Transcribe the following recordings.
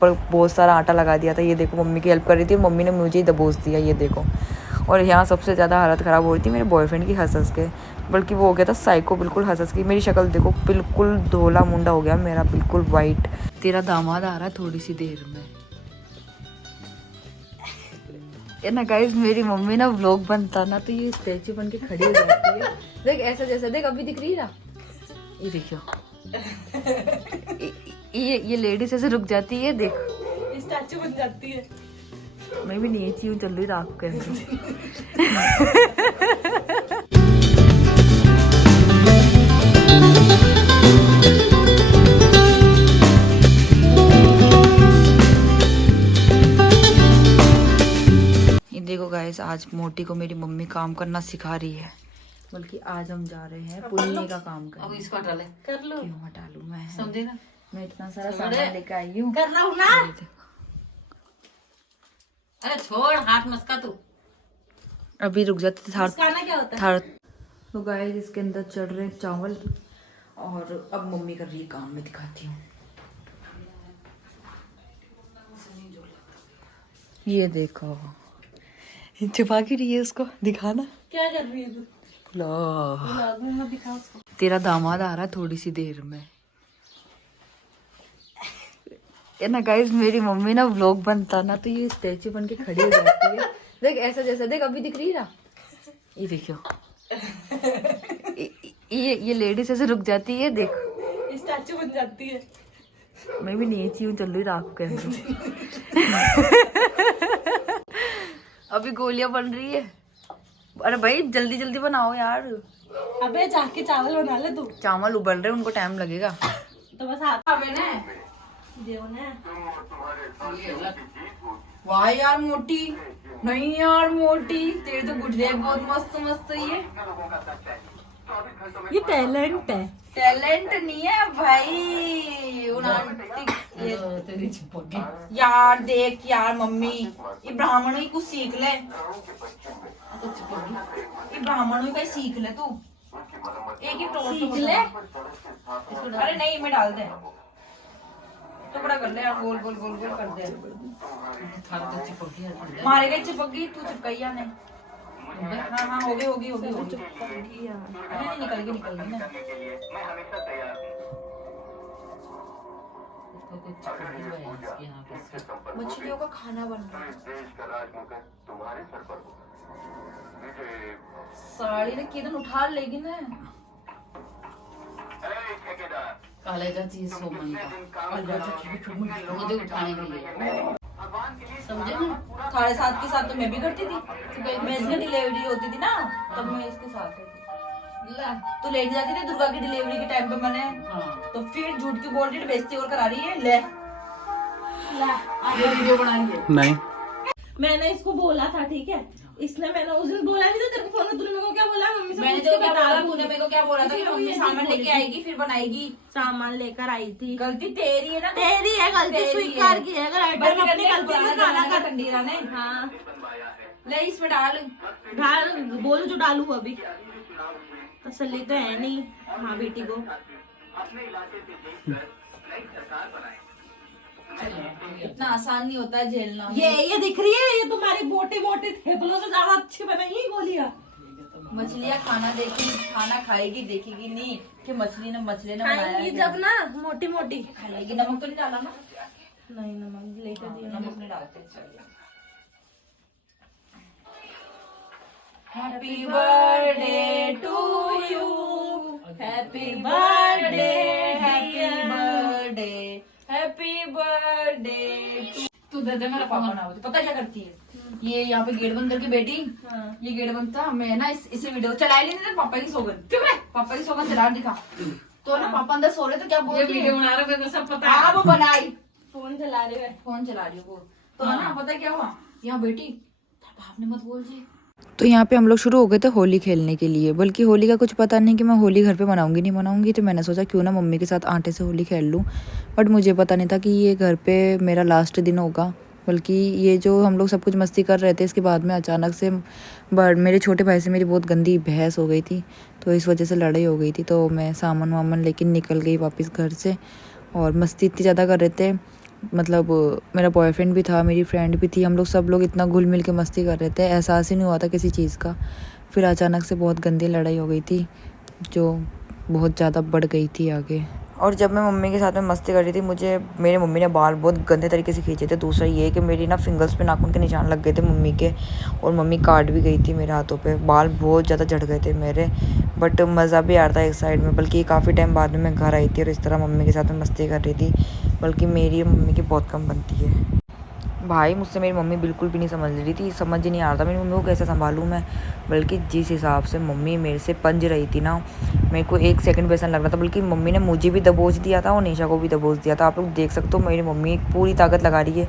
पर बहुत सारा आटा लगा दिया था। ये देखो मम्मी की हेल्प कर रही थी, मम्मी ने मुझे ही दबोच दिया, ये देखो। और यहाँ सबसे ज़्यादा हालत ख़राब हो रही थी मेरे बॉयफ्रेंड की हंस के, बल्कि वो हो गया था साइको बिल्कुल हंस की। मेरी शक्ल देखो बिल्कुल धोला मुंडा हो गया मेरा, बिल्कुल वाइट। तेरा दामाद आ रहा है थोड़ी सी देर में। ये ना गाइस मेरी मम्मी ना व्लॉग बनता ना तो ये स्टैचू बन के खड़ी हो जाती है। देख ऐसा जैसा, देख अभी दिख रही है ना, ये देखियो। ये लेडीज ऐसे रुक जाती है, देख स्टैचू बन जाती है। मैं भी नीचे हूँ, चल रही रात के देखो गाइस आज मोटी को मेरी मम्मी काम करना सिखा रही है, बल्कि आज हम जा रहे हैं पुलिये का काम करने। अब इसको हटा ले, कर लो। क्यों हटा लूं मैं, समझे ना, मैं इतना सारा सामान लेके आई हूँ। कर रहा हूँ ना। अरे छोड़, हाथ मस्का तू। अभी रुक जाते थे मस्काना क्या होता है? तो गाइस इसके अंदर चढ़ रहे चावल, और अब मम्मी कर रही है काम, में दिखाती हूँ। ये देखो छुपा के रही है, उसको दिखाना। क्या कर रही है तू? व्लॉग में मत दिखा उसको। तेरा दामाद आ रहा है थोड़ी सी देर में। ये ना गाइस मेरी मम्मी ना व्लॉग बनता ना तो ये स्टैचू बन के खड़ी हो जाती है। देख ऐसा जैसा, देख अभी दिख रही है ना, ये देखियो। ये लेडीज ऐसे रुक जाती है, देख स्टैचू बन जाती है। मैं भी नीचे हूँ, चल रही रात के अभी गोलियां बन रही है। अरे भाई जल्दी जल्दी बनाओ यार। अबे जाके चावल बना ले तू। चावल उबल रहे, उनको टाइम लगेगा। तो बस हाथ में देव ने। वाह यार मोटी, नहीं यार मोटी, तेरे तो गुठलियां बहुत मस्त मस्त है। ये टैलेंट है। टैलेंट नहीं है भाई, तेरी चिपकी। यार देख यार मम्मी, ये ब्राह्मण ही कुछ सीख ले, ये ब्राह्मण ही कहीं सीख ले तू। एक ही सीख ले। अरे नहीं मैं डाल दे, टुकड़ा कर ले यार, गोल गोल गोल गोल कर दे। मारे गए चिपक गई, तू चिपकाइया नहीं। हाँ हाँ होगी होगी होगी होगी। नहीं निकल गई ना। मछलियों का खाना बन रहा है। साड़ी ने किधर उठा लेगी ना। कॉलेज चीज सोमन का मुझे उठाने के लिए, समझे ना। 7:30 के साथ तो मैं भी करती थी, मैं इसकी डिलीवरी होती थी ना तब मैं इसके साथ होती। तो लेट जाती थी दुर्गा की डिलीवरी के टाइम पे मैंने। हाँ। तो फिर झूठ की बोल रही है, बेइज्जती और करा रही है। ले ये वीडियो बनानी है। नहीं मैंने इसको बोला था, ठीक है, इसने मैंने उस दिन बोला नहीं था तेरे को फोन में, तूने मेरे को क्या बोला? मम्मी से मैंने जो क्या बोला, तूने मेरे को क्या बोला था कि मम्मी सामान लेके आएगी फिर बनाएगी। सामान लेकर आई थी। गलती तेरी है ना, तेरी है गलती, स्वीकार की है। अगर आइटम अपनी गलती को खाना का कंडीरा ने। हाँ ले इसमें डाल बोलो जो डालू अभी, तसल्ली तो है नहीं। हाँ बेटी को इतना आसान नहीं होता है झेलना। ये दिख रही है, ये तुम्हारी मोटी मोटी थेपलों से ज्यादा अच्छी बनाई है गोलियां। मछलियाँ खाना खाएगी, देखेगी नहीं कि मछली ने बनाया है। जब ना मोटी मोटी खाएगी। नमक तो नहीं डाला ना? नहीं नमक लेकर दिया। नमक नहीं डालते। Happy birthday to you, happy birthday, happy birthday, happy birthday. तू दे दे मेरा पापा ना। पता क्या करती है ये, यहाँ पे गेट बंद करके बेटी। हाँ। ये गेट बंद था, मैं ना इसे वीडियो चला ली नहीं, पापा की सौगन, पापा की सौगन चला दिखा। तो ना पापा अंदर सो रहे तो क्या बोल वीडियो बना रहे, मेरे को सब पता है। हाँ वो बनाई, फोन चला रहे हैं। फोन चला रही हो वो। तो ना पता क्या हुआ, यहाँ बेटी बाप ने मत बोल जी। तो यहाँ पे हम लोग शुरू हो गए थे होली खेलने के लिए, बल्कि होली का कुछ पता नहीं कि मैं होली घर पे मनाऊंगी नहीं मनाऊंगी। तो मैंने सोचा क्यों ना मम्मी के साथ आटे से होली खेल लूँ, बट मुझे पता नहीं था कि ये घर पे मेरा लास्ट दिन होगा। बल्कि ये जो हम लोग सब कुछ मस्ती कर रहे थे, इसके बाद में अचानक से मेरे छोटे भाई से मेरी बहुत गंदी बहस हो गई थी, तो इस वजह से लड़ाई हो गई थी। तो मैं सामान वामान लेके निकल गई वापस घर से, और मस्ती इतनी ज़्यादा कर रहे थे, मतलब मेरा बॉयफ्रेंड भी था, मेरी फ्रेंड भी थी, हम लोग सब लोग इतना घुल मिल के मस्ती कर रहे थे, एहसास ही नहीं हुआ था किसी चीज़ का। फिर अचानक से बहुत गंदी लड़ाई हो गई थी, जो बहुत ज़्यादा बढ़ गई थी आगे। और जब मैं मम्मी के साथ में मस्ती कर रही थी, मुझे मेरे मम्मी ने बाल बहुत गंदे तरीके से खींचे थे। दूसरा ये कि मेरी ना फिंगर्स पे नाखून के निशान लग गए थे मम्मी के, और मम्मी काट भी गई थी मेरे हाथों पे, बाल बहुत ज़्यादा झड़ गए थे मेरे। बट मज़ा भी आ रहा था एक साइड में, बल्कि काफ़ी टाइम बाद में मैं घर आई थी और इस तरह मम्मी के साथ में मस्ती कर रही थी। बल्कि मेरी मम्मी की बहुत कम बनती है भाई, मुझसे मेरी मम्मी बिल्कुल भी नहीं समझ रही थी, समझ ही नहीं आ रहा था मेरी मम्मी को कैसे संभालूँ मैं। बल्कि जिस हिसाब से मम्मी मेरे से पंज रही थी ना, मेरे को एक सेकंड भी ऐसा लग रहा था। बल्कि मम्मी ने मुझे भी दबोच दिया था और निशा को भी दबोच दिया था। आप लोग देख सकते हो मेरी मम्मी पूरी ताकत लगा रही है।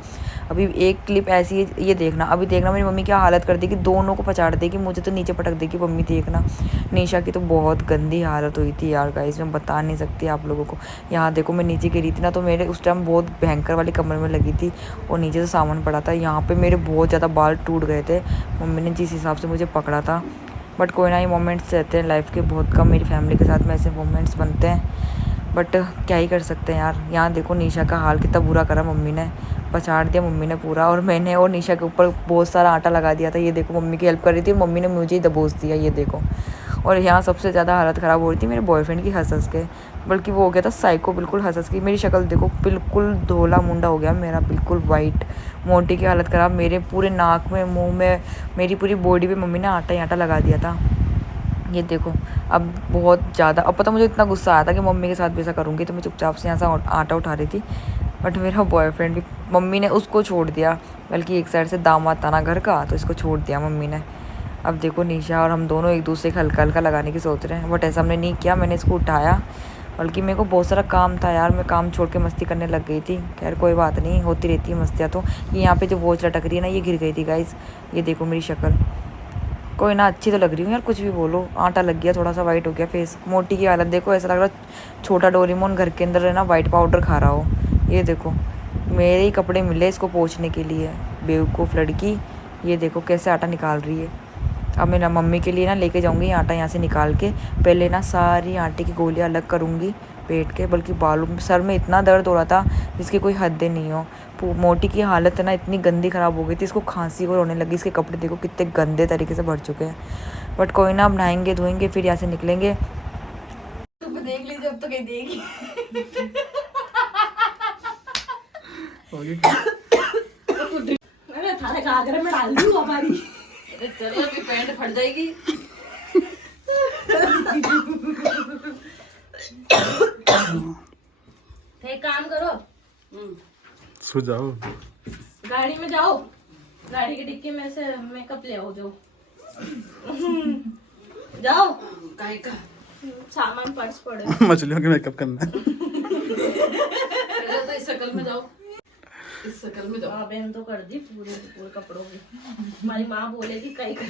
अभी एक क्लिप ऐसी है, ये देखना, अभी देखना मेरी मम्मी क्या हालत कर देगी, दोनों को पछाड़ देगी, मुझे तो नीचे पटक देगी मम्मी, देखना। निशा की तो बहुत गंदी हालत हुई थी यार गाइस, मैं बता नहीं सकती आप लोगों को। यहाँ देखो मैं नीचे गिरी थी ना, तो मेरे उस टाइम बहुत भयंकर वाली कमर में लगी थी, और नीचे से सामान पड़ा था। यहाँ पे मेरे बहुत ज़्यादा बाल टूट गए थे, मम्मी ने जिस हिसाब से मुझे पकड़ा था। बट कोई ना, ये मोमेंट्स रहते हैं लाइफ के, बहुत कम मेरी फैमिली के साथ में ऐसे मोमेंट्स बनते हैं। बट क्या ही कर सकते हैं यार। यहाँ देखो निशा का हाल कितना बुरा करा मम्मी ने, पछाड़ दिया मम्मी ने पूरा, और मैंने और निशा के ऊपर बहुत सारा आटा लगा दिया था। ये देखो मम्मी की हेल्प कर रही थी, मम्मी ने मुझे ही दबोच दिया, ये देखो। और यहाँ सबसे ज़्यादा हालत ख़राब हो रही थी मेरे बॉयफ्रेंड की हंस हंस के, बल्कि वो हो गया था साइको, बिल्कुल हंस हंस की। मेरी शक्ल देखो, बिल्कुल धोला मुंडा हो गया मेरा, बिल्कुल वाइट। मोटी की हालत ख़राब, मेरे पूरे नाक में, मुंह में, मेरी पूरी बॉडी पे मम्मी ने आटा ही आटा लगा दिया था। ये देखो अब बहुत ज़्यादा, अब पता मुझे इतना गुस्सा आया था कि मम्मी के साथ भी ऐसा करूँगी, तो मैं चुपचाप से यहाँ से आटा उठा रही थी। बट मेरा बॉयफ्रेंड भी, मम्मी ने उसको छोड़ दिया, बल्कि एक साइड से दामाद था ना घर का, तो इसको छोड़ दिया मम्मी ने। अब देखो निशा और हम दोनों एक दूसरे का हल्का हल्का लगाने की सोच रहे हैं, बट ऐसा हमने नहीं किया, मैंने इसको उठाया। बल्कि मेरे को बहुत सारा काम था यार, मैं काम छोड़ के मस्ती करने लग गई थी। खैर कोई बात नहीं, होती रहती है मस्तियाँ तो। ये यहाँ पे जो वॉच लटक रही है ना, ये गिर गई थी गाइस, ये देखो मेरी शक्ल। कोई ना, अच्छी तो लग रही हूँ यार, कुछ भी बोलो, आटा लग गया, थोड़ा सा वाइट हो गया फेस। मोटी की हालत देखो, ऐसा लग रहा छोटा डोरेमोन घर के अंदर है ना वाइट पाउडर खा रहा हो। ये देखो मेरे ही कपड़े मिले इसको पोंछने के लिए, बेवकूफ़ लड़की। ये देखो कैसे आटा निकाल रही है। अब मैं ना मम्मी के लिए ना लेके जाऊँगी आटा यहाँ से निकाल के, पहले ना सारी आटे की गोलियाँ अलग करूँगी पेट के। बल्कि बालों सर में इतना दर्द हो रहा था जिसकी कोई हद नहीं हो। मोटी की हालत है ना इतनी गंदी ख़राब हो गई थी, इसको खांसी और होने लगी, इसके कपड़े देखो कितने गंदे तरीके से भर चुके हैं। बट कोई ना, अब नहाएंगे धोएंगे फिर यहाँ से निकलेंगे। तुम देख लीजिए, अब तो कहीं देगी। मैंने थाने का आगरे में डाल दी हमारी। चलो अभी पैंट फट जाएगी। एक काम करो, सो जाओ, गाड़ी में जाओ, गाड़ी के डिक्की में से मेकअप ले आओ, जाओ। जाओ, काहे का सामान पर्स पड़े। मछलियों के मेकअप करना है। पहले तो इस शक्ल में जाओ, इस शक्ल में जाओ। बहन तो कर दी पूरे पूरे कपड़ों की। हमारी माँ बोलेगी कई कर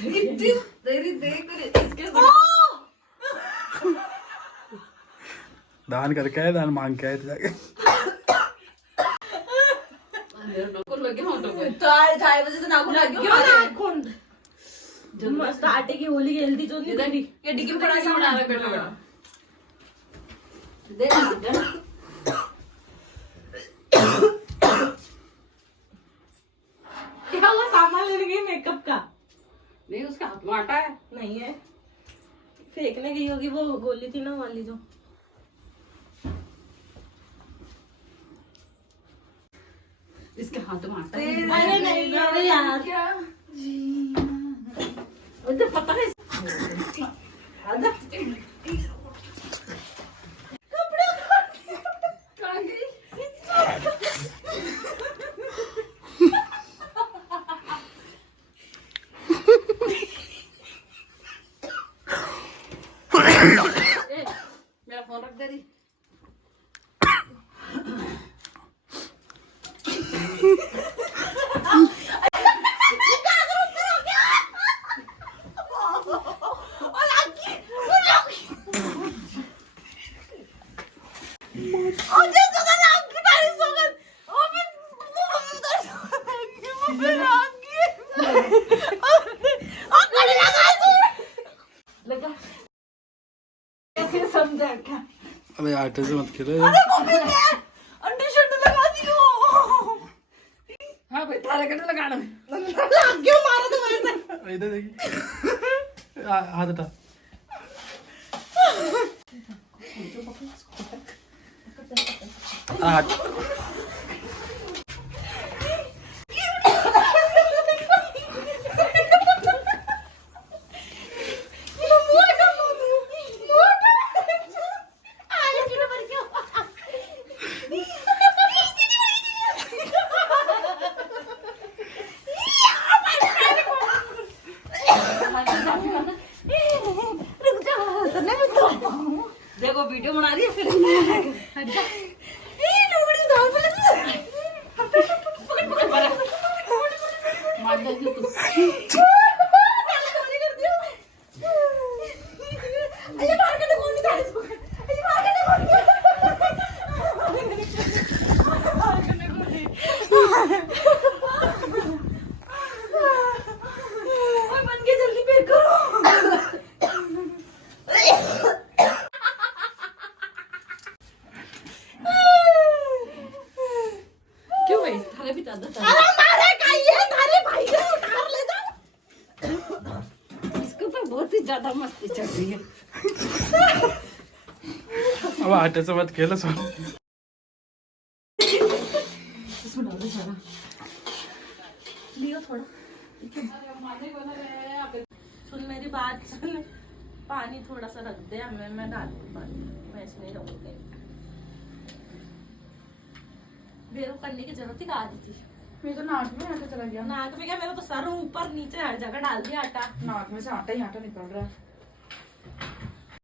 तेरी देख इसके दान करके आए, दान मांग के आए थे जाके। नाखून लग गया होंठों पे। 4 बजे से नाखून लग गया। क्यों नाखून? जब मस्त आटे की होली खेलती जो नहीं इधर ये डिग्गी में पड़ा सामान आ रहा है, बैठो बैठो। देख क्या हुआ, सामान लेने गई मेकअप का? नहीं, उसके हाथ में आटा है। नहीं है, फेंकने गई होगी, वो गोली थी ना वाली जो। इसके हाथ में आटा है। अरे नहीं अरे यार, क्या मुझे पता है। आजा। मेरा फोन रख दे रही। अबे आटे से मत खेलो। अंडे शंडे लगा दियो। हाँ भाई थारे कटे लगाना लाग क्यों मारा तुम ऐसे? इधर देखिए, हाथ हटा। हाथ देखो वीडियो बना रही है फिर मार दे तू जल्दी पैक करो। क्यों भाई थारे भी ज्यादा अरे मारे खाइए थारे भाई को उतार ले जाओ। इसको तो बहुत ही ज्यादा मस्ती चल रही है। अब आटे से मत खेलो सो। इसमें डाल दे सारा लियो थोड़ा। सुन मेरी बात सुन, पानी थोड़ा सा रख दे हमें, मैं डाल दूँ पानी, मैं इसमें ही रहूँगी। बेरो करने की जरूरत ही कहा थी। मेरे तो नाक में आटा चला गया। नाक में क्या, मेरा तो सर ऊपर नीचे हर जगह डाल दिया आटा। नाक में से आटा ही आटा निकल रहा है।